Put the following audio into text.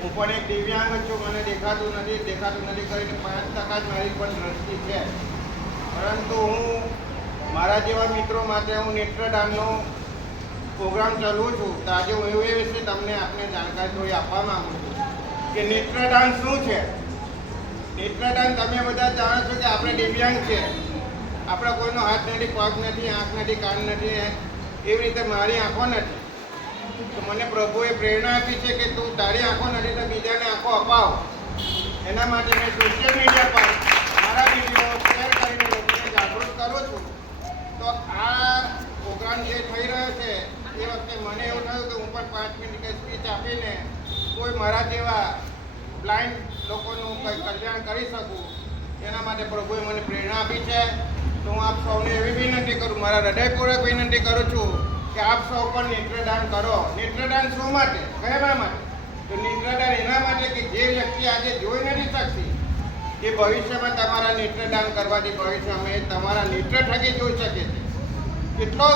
હું પણ એક દિવ્યાંગ છું, મને દેખાતું નથી કરીને 5% જ મારી પણ દ્રષ્ટિ છે. પરંતુ હું મારા જેવા મિત્રો માટે હું નેત્રદાનનો પ્રોગ્રામ ચલાવું છું. તો આજે હું એ વિશે તમને આપને જાણકારી થોડી આપવા માંગુ છું કે નેત્રદાન શું છે. નેત્રદાન તમે બધા જાણો છો કે આપણે દિવ્યાંગ છે, આપણા કોઈનો હાથ નથી, પગ નથી, આંખ નથી, કાન નથી, એવી રીતે મારી આંખો નથી. તો મને પ્રભુએ પ્રેરણા આપી છે કે તું તારી આંખો નથી તો બીજાને આંખો અપાવ. એના માટે મેં સોશિયલ મીડિયા પર મારા વિડીયો શેર કરીને લોકોને જાગૃત કરું છું. તો આ પ્રોગ્રામ જે થઈ રહ્યો છે એ વખતે મને એવું થયું કે હું પણ 5 મિનિટ સ્પીચ આપીને કોઈ મારા જેવા બ્લાઇન્ડ લોકોનું કંઈ કલ્યાણ કરી શકું. એના માટે પ્રભુએ મને પ્રેરણા આપી છે. તો હું આપ સૌને એવી વિનંતી કરું, મારા હૃદયપૂર્વક વિનંતી કરું છું કે આપ સૌ પણ નેત્રદાન કરો. નેત્રદાન શું માટે, કહેવા માટે? તો નેત્રદાન એના માટે કે જે વ્યક્તિ આજે જોઈ નથી શકતી એ ભવિષ્યમાં તમારા નેત્રદાન કરવાથી ભવિષ્યમાં તમારા નેત્ર થકી જોઈ શકે છે. કેટલો